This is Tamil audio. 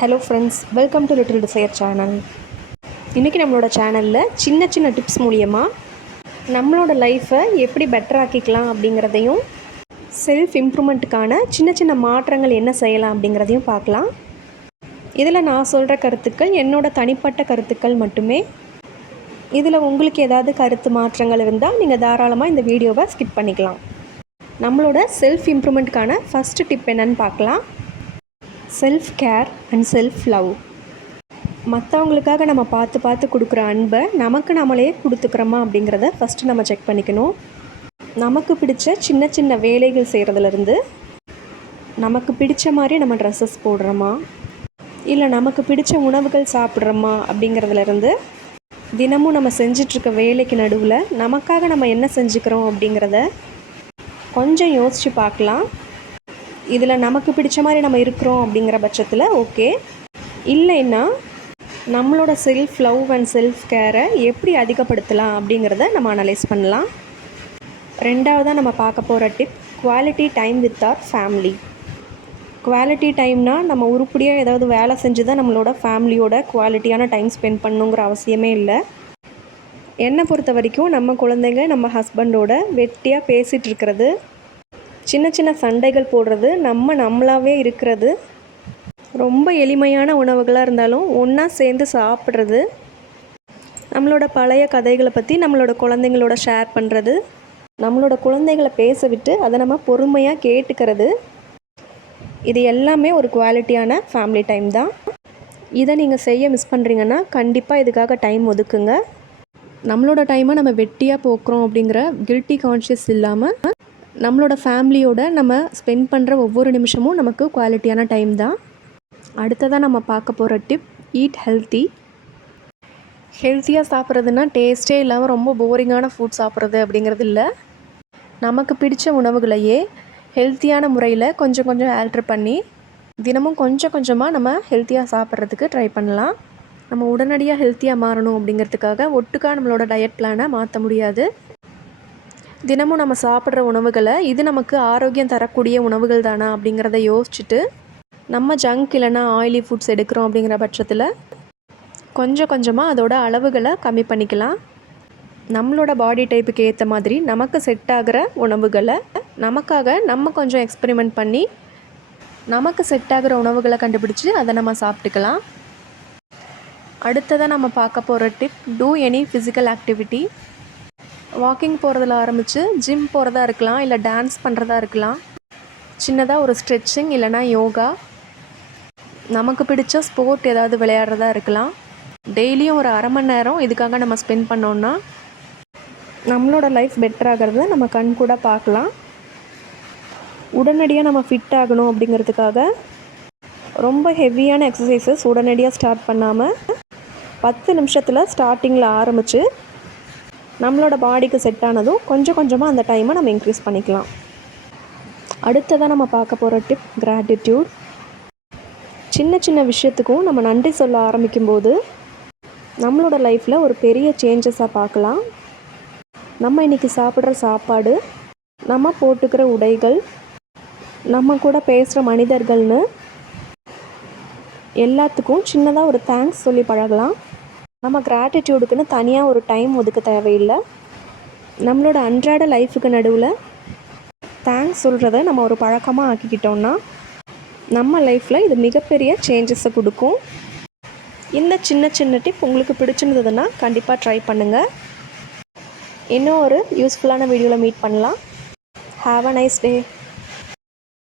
Hello friends, welcome to little desire channel. இன்றைக்கி நம்மளோட சேனலில் சின்ன சின்ன டிப்ஸ் மூலியமாக நம்மளோட லைஃப்பை எப்படி பெட்டர் ஆக்கிக்கலாம் அப்படிங்கிறதையும், செல்ஃப் இம்ப்ரூவ்மெண்ட்டுக்கான சின்ன சின்ன மாற்றங்கள் என்ன செய்யலாம் அப்படிங்கிறதையும் பார்க்கலாம். இதில் நான் சொல்கிற கருத்துக்கள் என்னோட தனிப்பட்ட கருத்துக்கள் மட்டுமே. இதில் உங்களுக்கு ஏதாவது கருத்து மாற்றங்கள் இருந்தால் நீங்கள் தாராளமாக இந்த வீடியோவை ஸ்கிப் பண்ணிக்கலாம். நம்மளோட செல்ஃப் இம்ப்ரூவ்மெண்ட்டுக்கான ஃபஸ்ட்டு டிப் என்னன்னு பார்க்கலாம். Self care and self love. மற்றவங்களுக்காக நம்ம பார்த்து பார்த்து கொடுக்குற அன்பை நமக்கு நம்மளே கொடுத்துக்கிறோமா அப்படிங்கிறத ஃபஸ்ட்டு நம்ம செக் பண்ணிக்கணும். நமக்கு பிடிச்ச சின்ன சின்ன வேலைகள் செய்கிறதுலேருந்து, நமக்கு பிடிச்ச மாதிரி நம்ம ட்ரெஸ்ஸஸ் போடுறோமா, இல்லை நமக்கு பிடிச்ச உணவுகள் சாப்பிட்றோமா அப்படிங்கிறதுலேருந்து, தினமும் நம்ம செஞ்சிட்ருக்க வேலைக்கு நடுவில் நமக்காக நம்ம என்ன செஞ்சுக்கிறோம் அப்படிங்கிறத கொஞ்சம் யோசித்து பார்க்கலாம். இதில் நமக்கு பிடிச்ச மாதிரி நம்ம இருக்கிறோம் அப்படிங்கிற பட்சத்தில் ஓகே. இல்லைன்னா நம்மளோட செல்ஃப் லவ் அண்ட் செல்ஃப் கேரை எப்படி அதிகப்படுத்தலாம் அப்படிங்கிறத நம்ம அனலைஸ் பண்ணலாம். ரெண்டாவதாக நம்ம பார்க்க போகிற tip, quality time with our family. Quality டைம்னால் நம்ம உருப்படியாக ஏதாவது வேலை செஞ்சு தான் நம்மளோட ஃபேமிலியோட குவாலிட்டியான டைம் ஸ்பெண்ட் பண்ணணுங்கிற அவசியமே இல்லை. என்னை பொறுத்த வரைக்கும் நம்ம குழந்தைங்க நம்ம ஹஸ்பண்டோட வெட்டியாக பேசிகிட்டு இருக்கிறது, சின்ன சின்ன சண்டைகள் போடுறது, நம்மளாவே இருக்கிறது, ரொம்ப எளிமையான உணவுகளாக இருந்தாலும் ஒன்றா சேர்ந்து சாப்பிட்றது, நம்மளோட பழைய கதைகளை பற்றி நம்மளோட குழந்தைங்களோட ஷேர் பண்ணுறது, நம்மளோட குழந்தைகளை பேச விட்டு அதை நம்ம பொறுமையாக கேட்டுக்கிறது, இது எல்லாமே ஒரு குவாலிட்டியான ஃபேமிலி டைம் தான். இதை நீங்கள் செய்ய மிஸ் பண்ணுறீங்கன்னா கண்டிப்பாக இதுக்காக டைம் ஒதுக்குங்க. நம்மளோட டைமை நம்ம வெட்டியாக போக்குறோம் அப்படிங்கிற கில்ட்டி கான்ஷியஸ் இல்லாமல் நம்மளோட ஃபேமிலியோட நம்ம ஸ்பெண்ட் பண்ணுற ஒவ்வொரு நிமிஷமும் நமக்கு குவாலிட்டியான டைம் தான். அடுத்ததாக நம்ம பார்க்க போகிற டிப், ஈட் ஹெல்த்தி. ஹெல்த்தியாக சாப்பிட்றதுனா டேஸ்ட்டே இல்லாமல் ரொம்ப போரிங்கான ஃபுட் சாப்பிட்றது அப்படிங்கிறது இல்லை. நமக்கு பிடிச்ச உணவுகளையே ஹெல்த்தியான முறையில் கொஞ்சம் கொஞ்சம் ஆல்ட்ரு பண்ணி தினமும் கொஞ்சம் கொஞ்சமாக நம்ம ஹெல்த்தியாக சாப்பிட்றதுக்கு ட்ரை பண்ணலாம். நம்ம உடனடியாக ஹெல்த்தியாக மாறணும் அப்படிங்கிறதுக்காக ஒட்டுக்கா நம்மளோட டயட் பிளானை மாற்ற முடியாது. தினமும் நம்ம சாப்பிட்ற உணவுகளை இது நமக்கு ஆரோக்கியம் தரக்கூடிய உணவுகள் தானா அப்படிங்கிறத யோசிச்சுட்டு, நம்ம ஜங்க் இல்லைனா ஆயிலி ஃபுட்ஸ் எடுக்கிறோம் அப்படிங்கிற பட்சத்தில் கொஞ்சம் கொஞ்சமாக அதோட அளவுகளை கம்மி பண்ணிக்கலாம். நம்மளோட பாடி டைப்புக்கு ஏற்ற மாதிரி நமக்கு செட் ஆகிற உணவுகளை நமக்காக நம்ம கொஞ்சம் எக்ஸ்பெரிமெண்ட் பண்ணி நமக்கு செட் ஆகிற உணவுகளை கண்டுபிடிச்சி அதை நம்ம சாப்பிட்டுக்கலாம். அடுத்ததாக நம்ம பார்க்க போகிற tip, do any physical activity. Walking போகிறதுல ஆரம்பித்து ஜிம் போகிறதா இருக்கலாம், இல்லை டான்ஸ் பண்ணுறதா இருக்கலாம், சின்னதாக ஒரு ஸ்ட்ரெச்சிங் இல்லைனா யோகா, நமக்கு பிடிச்ச ஸ்போர்ட் ஏதாவது விளையாடுறதா இருக்கலாம். டெய்லியும் ஒரு அரை மணி நேரம் இதுக்காக நம்ம ஸ்பெண்ட் பண்ணோன்னா நம்மளோட லைஃப் பெட்டராகிறத நம்ம கண் கூட பார்க்கலாம். உடனடியாக நம்ம ஃபிட் ஆகணும் அப்படிங்கிறதுக்காக ரொம்ப ஹெவியான எக்ஸசைசஸ் உடனடியாக ஸ்டார்ட் பண்ணாமல் 10 நிமிஷத்தில் ஸ்டார்டிங்கில் ஆரம்பித்து நம்மளோட பாடிக்கு செட் ஆனதும் கொஞ்சம் கொஞ்சமாக அந்த டைமை நம்ம இன்க்ரீஸ் பண்ணிக்கலாம். அடுத்ததாக நம்ம பார்க்க போகிற டிப், கிராட்டிடியூட். சின்ன சின்ன விஷயத்துக்கும் நம்ம நன்றி சொல்ல ஆரம்பிக்கும்போது நம்மளோட லைஃப்பில் ஒரு பெரிய சேஞ்சஸாக பார்க்கலாம். நம்ம இன்றைக்கி சாப்பிட்ற சாப்பாடு, நம்ம போட்டுக்கிற உடைகள், நம்ம கூட பேசுகிற மனிதர்கள்னு எல்லாத்துக்கும் சின்னதாக ஒரு தேங்க்ஸ் சொல்லி பழகலாம். நம்ம கிராட்டிடியூடுக்குன்னு தனியாக ஒரு டைம் ஒதுக்க தேவையில்லை. நம்மளோட அன்றாட லைஃபுக்கு நடுவில் தேங்க்ஸ் சொல்கிறத நம்ம ஒரு பழக்கமாக ஆக்கிக்கிட்டோம்னா நம்ம லைஃப்பில் இது மிகப்பெரிய சேஞ்சஸை கொடுக்கும். இந்த சின்ன சின்ன டிப் உங்களுக்கு பிடிச்சிருந்ததுன்னா கண்டிப்பாக ட்ரை பண்ணுங்கள். இன்னும் ஒரு யூஸ்ஃபுல்லான வீடியோவில் மீட் பண்ணலாம். Have a nice day.